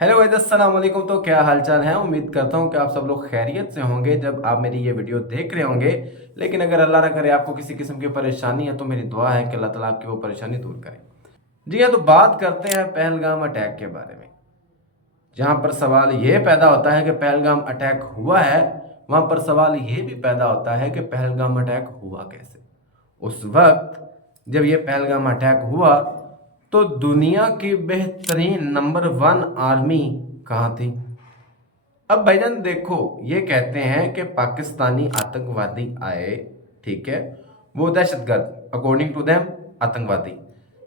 Hello guys, अस्सलाम वालेकुम। तो क्या हालचाल है। उम्मीद करता हूँ कि आप सब लोग खैरियत से होंगे जब आप मेरी ये वीडियो देख रहे होंगे। लेकिन अगर अल्लाह ना करे आपको किसी किस्म की परेशानी है तो मेरी दुआ है कि अल्लाह ताला आपकी वो परेशानी दूर करे। जी हाँ, तो बात करते हैं पहलगाम अटैक के बारे में। जहाँ पर सवाल ये पैदा होता है कि पहलगाम अटैक हुआ है, वहाँ पर सवाल ये भी पैदा होता है कि पहलगाम अटैक हुआ कैसे। उस वक्त जब ये पहलगाम अटैक हुआ तो दुनिया की बेहतरीन नंबर 1 आर्मी कहाँ थी। अब भाईजान देखो, ये कहते हैं कि पाकिस्तानी आतंकवादी आए, ठीक है, वो दहशतगर्द, अकॉर्डिंग टू देम आतंकवादी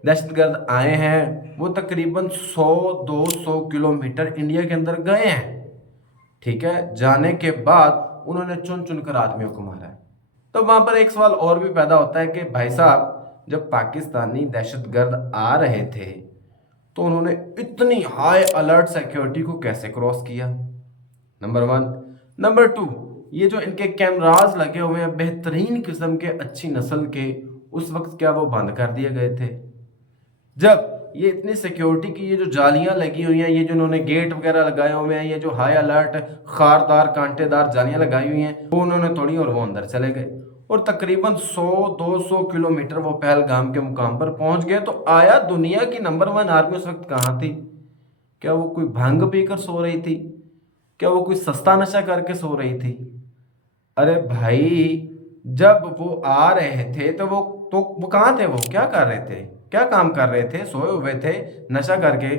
दहशतगर्द आए हैं। वो तकरीबन 100-200 किलोमीटर इंडिया के अंदर गए हैं, ठीक है। जाने के बाद उन्होंने चुन चुन कर आदमियों को मारा है। तो वहां पर एक सवाल और भी पैदा होता है कि भाई साहब, जब पाकिस्तानी दहशतगर्द आ रहे थे तो उन्होंने इतनी हाई अलर्ट सिक्योरिटी को कैसे क्रॉस किया, नंबर 1। नंबर 2, ये जो इनके कैमराज लगे हुए हैं बेहतरीन किस्म के, अच्छी नस्ल के, उस वक्त क्या वो बंद कर दिए गए थे? जब ये इतनी सिक्योरिटी की ये जो जालियां लगी हुई हैं, ये जो इन्होंने गेट वगैरह लगाए हुए हैं, ये जो हाई अलर्ट खारदार कांटेदार जालियां लगाई हुई हैं, वो उन्होंने तोड़ी और वो अंदर चले गए। और तकरीबन 100-200 किलोमीटर वो पहलगाम के मुकाम पर पहुंच गए। तो आया दुनिया की नंबर 1 आर्मी उस वक्त कहाँ थी? क्या वो कोई भांग पीकर सो रही थी? क्या वो कोई सस्ता नशा करके सो रही थी? अरे भाई, जब वो आ रहे थे तो वो कहाँ थे? वो क्या कर रहे थे? क्या काम कर रहे थे? सोए हुए थे नशा करके?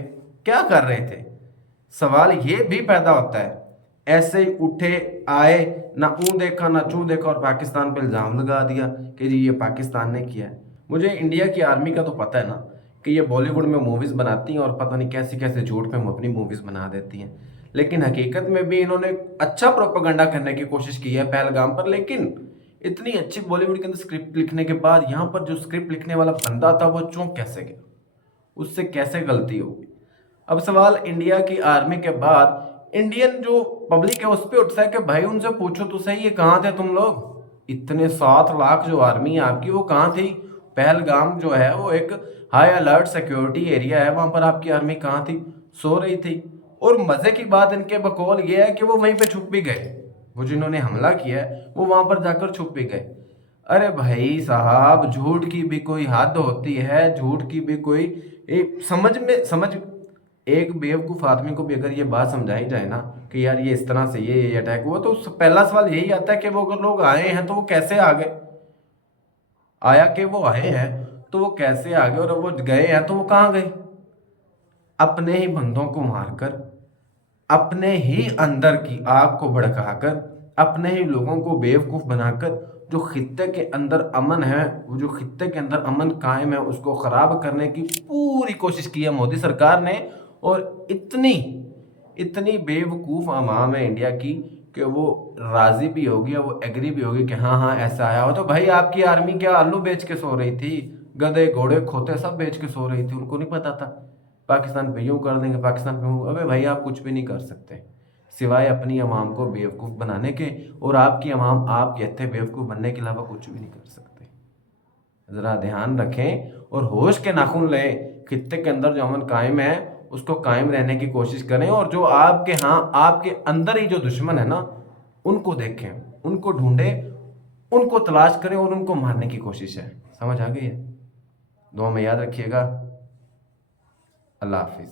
क्या कर रहे थे? सवाल ये भी पैदा होता है। ऐसे ही उठे आए, ना ऊ देखा ना चू देखा और पाकिस्तान पे इल्जाम लगा दिया कि जी ये पाकिस्तान ने किया है। मुझे इंडिया की आर्मी का तो पता है ना कि ये बॉलीवुड में मूवीज बनाती हैं और पता नहीं कैसे कैसे झूठ पे अपनी मूवीज बना देती हैं। लेकिन हकीकत में भी इन्होंने अच्छा प्रोपेगेंडा करने की कोशिश की है पहलगाम पर। लेकिन इतनी अच्छी बॉलीवुड के अंदर स्क्रिप्ट लिखने के बाद यहाँ पर जो स्क्रिप्ट लिखने वाला बंदा था वो चूक कैसे गया? उससे कैसे गलती होगी? अब सवाल इंडिया की आर्मी के बाद इंडियन जो पब्लिक है उस पर उठता है कि भाई उनसे पूछो तो सही, ये कहाँ थे तुम लोग? इतने 7 लाख जो आर्मी है आपकी, वो कहाँ थी? पहलगाम जो है वो एक हाई अलर्ट सिक्योरिटी एरिया है, वहां पर आपकी आर्मी कहाँ थी? सो रही थी। और मजे की बात इनके बकौल ये है कि वो वहीं पे छुप भी गए। वो जिन्होंने हमला किया है वो वहां पर जाकर छुप भी गए। अरे भाई साहब, झूठ की भी कोई हद होती है, झूठ की भी कोई एक समझ। एक बेवकूफ आदमी को भी अगर ये बात समझाई जाए ना कि यार ये इस तरह से ये अटैक हुआ, तो पहला सवाल यही आता है कि वो अगर लोग आए हैं तो वो कैसे आ गए? आया कि वो आए हैं तो वो कैसे आ गए, और अब वो गए हैं तो वो कहाँ गए? अपने ही बंदों को मारकर, अपने ही अंदर की आग को भड़काकर, अपने ही लोगों को बेवकूफ बनाकर, जो खित्ते के अंदर अमन है, वो जो खित्ते के अंदर अमन कायम है, उसको खराब करने की पूरी कोशिश की है मोदी सरकार ने। और इतनी इतनी बेवकूफ अवाम है इंडिया की कि वो राजी भी होगी, वो एग्री भी होगी कि हाँ हाँ ऐसा आया हो। तो भाई आपकी आर्मी क्या आलू बेच के सो रही थी? गधे घोड़े खोते सब बेच के सो रही थी, उनको नहीं पता था पाकिस्तान पे यूं कर देंगे, पाकिस्तान पे यूं? अबे भाई, आप कुछ भी नहीं कर सकते सिवाय अपनी आवाम को बेवकूफ़ बनाने के। और आपकी आवाम आप कहते हैं बेवकूफ़ बनने के अलावा कुछ भी नहीं कर सकते। ज़रा ध्यान रखें और होश के नाखून लें। खित्ते के अंदर जो अमन कायम है उसको कायम रहने की कोशिश करें, और जो आपके हाँ आपके अंदर ही जो दुश्मन है ना, उनको देखें, उनको ढूंढें, उनको तलाश करें और उनको मारने की कोशिश है। समझ आ गई है? दुआ में याद रखिएगा। अल्लाह हाफिज़।